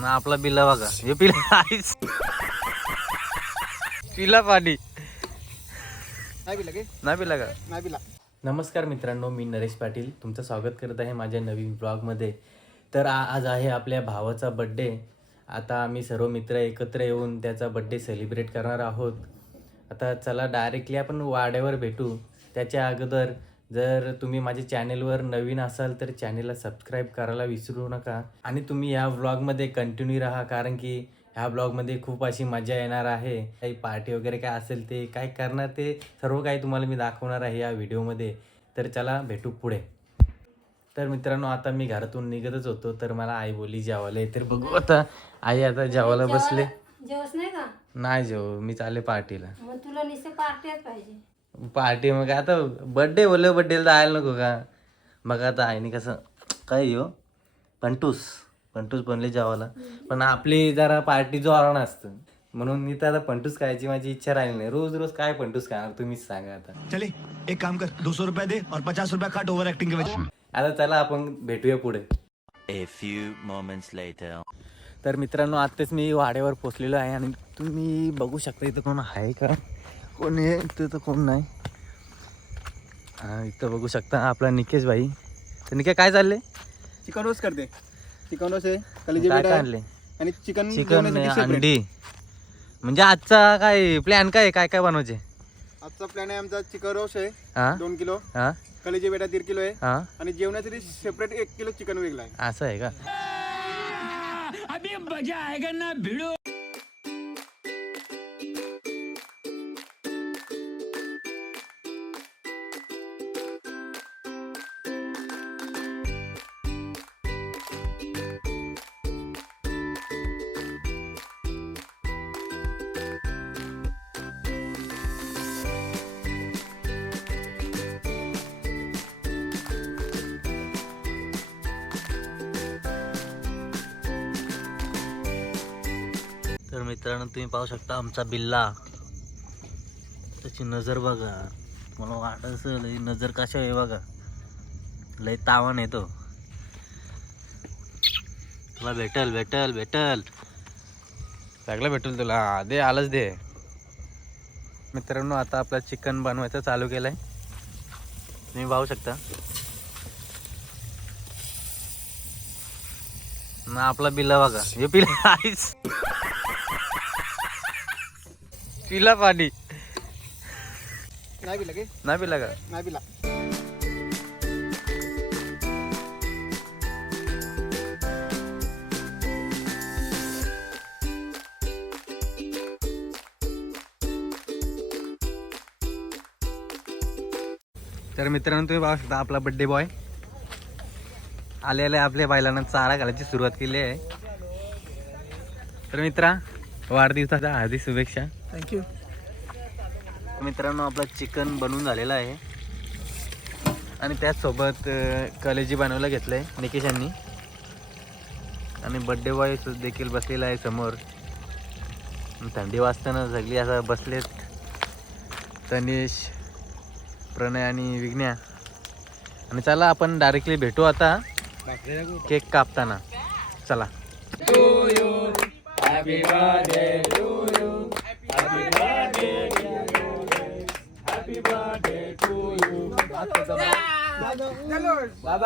ना आपला बिल्ला बघा. हे पिला आईस पिला पाणी. नाही पिला की? नाही पिला नमस्कार मित्रांनो मी नरेश पाटील. तुमचं स्वागत करत आहे माझ्या नवीन ब्लॉगमध्ये. तर आ- आज आहे आपल्या भावाचा बड्डे आता आम्ही सर्व मित्र एकत्र येऊन त्याचा बड्डे सेलिब्रेट करणार आहोत. आता चला डायरेक्टली आपण वाड्यावर भेटू. त्याच्या अगोदर जर तुम्ही माझ्या चॅनेलवर नवीन असाल तर चॅनेलला सबस्क्राईब करायला विसरू नका. आणि तुम्ही ह्या व्लॉगमध्ये कंटिन्यू राहा कारण की ह्या ब्लॉगमध्ये खूप अशी मजा येणार आहे. काही पार्टी वगैरे काय असेल ते काय करणार ते सर्व काही तुम्हाला मी दाखवणार आहे या व्हिडिओमध्ये. तर चला भेटू पुढे. तर मित्रांनो आता मी घरातून निघतच होतो तर मला आई बोली जेवायला. तर बघू आता आई आता जेवायला बसले. जेवस नाही का? नाही जेव मी चालले पार्टीला. मग तुला नुसते पार्ट्याच पाहिजे. पार्टी मग आता बड्डे बोलले बड्डेला जायला नको का मग आता आईने कसं काय हो पंटूस पंटूस बनले जेवायला. पण आपली जरा पार्टी जोरानं असतं. म्हणून मी तर आता पंटूस खायची माझी इच्छा राहिली नाही. रोज रोज काय पंटूस खाणार तुम्हीच सांगा आता. चले एक काम कर दो सौ रुपया दे और पचास रुपया काट ओवर एक्टिंग के वजह आता चला आपण भेटूया पुढे. A few moments later. तर मित्रांनो आत्ताच मी वाड्यावर पोचलेलो आहे आणि तुम्ही बघू शकता इथं कोण आहे का? कोण आहे? इथं तर कोण नाही. हा इथं बघू शकता आपला निकेश भाई. तर निकेश काय चालले चिकन रोस्ट करते. चिकन रोस्ट आहे कलेजी काय आणले आणि चिकन चिकन जेवणासाठी separate. अंडी. म्हणजे आजचा काय प्लॅन काय आहे? काय काय बनवायचे? आजचा प्लॅन आहे आमचा चिकन रोस्ट आहे हा? दोन किलो. हा? कलेजी बेटा दीड किलो आहे. हा? आणि जेवणासाठी सेपरेट एक किलो चिकन वेगळा आहे. असं आहे का? तर मित्रांनो तुम्ही पाहू शकता आमचा बिल्ला. त्याची नजर बघा. मला वाटत असेल ही नजर कशा आहे बघा. लय तावण येतो तुला भेटल भेटल भेटल. चांगलं भेटल तुला. दे आलंच दे. मित्रांनो आता आपला चिकन बनवायचं चालू केलंय. तुम्ही पाहू शकता. ना आपला बिल्ला बघा. हे पिला आहेच. पिला पाणी. नाही पिला की? नाही पिला का? नाही पिला. तर मित्रांनो तुम्ही पाहू शकता आपला बड्डे बॉय आलेल्या आपल्या बायलांना चारा घालायची सुरुवात केली आहे. तर मित्रा वाढदिवसाच्या हार्दिक शुभेच्छा. थँक्यू मित्रांनो आपलं चिकन बनवून झालेलं आहे. आणि त्याचसोबत कलेजी बनवायला घेतलं आहे निकेश यांनी. आणि बड्डे बॉय देखील बसलेला आहे समोर. थंडी वाजताना सगळी असं बसलेत. तनिष प्रणय आणि विज्ञा आणि चला आपण डायरेक्टली भेटू आता. केक कापताना. चला.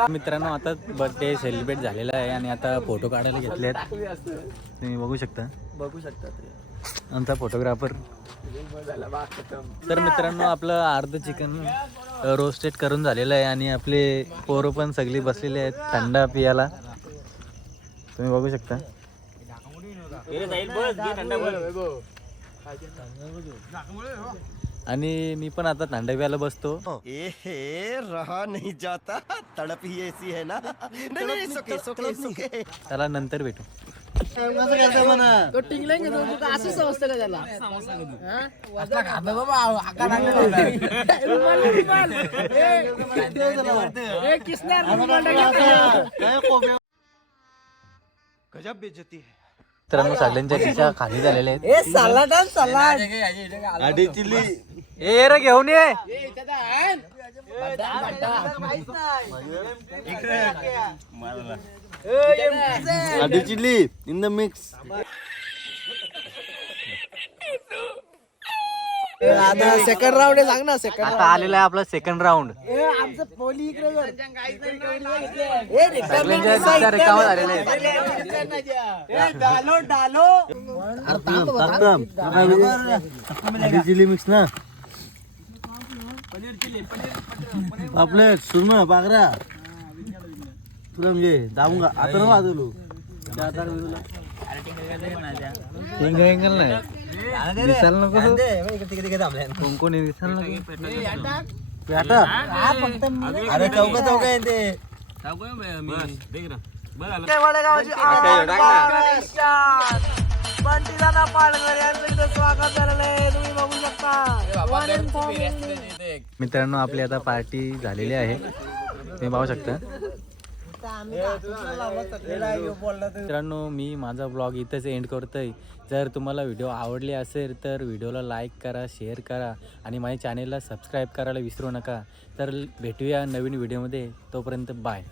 मित्रांनो आता बर्थडे सेलिब्रेट झालेला आहे आणि आता फोटो काढायला घेतलेत. तुम्ही बघू शकता. बघू शकता आमचा फोटोग्राफर तर मित्रांनो आपलं अर्ध चिकन रोस्टेड करून झालेलं आहे आणि आपले पोरं पण सगळी बसलेले आहेत थंड पियाला. तुम्ही बघू शकता. आणि मी पण आता थंड पियाला बसतो ए रहा नहीं जाता. तड़प ही ऐसी है ना. नहीं नहीं सुके सुके सुके चला नंतर भेटू. गजब बेइज्जती है. मित्रांनो सगळ्यांच्या दिशा खाली झालेल्या आहेत. आधी चिल्ली ए रे घेऊन ये. Chilli in the mix. आता सेकंड राऊंड आहे सांग ना सेकंड आता आलेला आहे आपला सेकंड राऊंड आमचं पोली इकडे कर. रिकामा झालेला आहे. डालो डालो. चिल्ली मिक्स ना. पापलेट सुरमा बागरा. तुला म्हणजे दामूंगा आता नको आदलो दिसायला नको कोण दिसायला नको. अरे चौका चौका आहे ते. वडगावची आवाज महाराष्ट्रात. बंटी दादा पालघर यांचं इथं स्वागत झालेलं आहे. तुम्ही बघू शकता. मित्रांनो आपली आता पार्टी झालेली आहे. तुम्ही पाहू शकता. मित्रांनो मी माझा ब्लॉग इथंच एंड करतोय. जर तुम्हाला व्हिडिओ आवडले असेल तर व्हिडिओला लाईक करा शेअर करा आणि माझ्या चॅनेलला सबस्क्राईब करायला विसरू नका. तर भेटूया नवीन व्हिडिओमध्ये तोपर्यंत बाय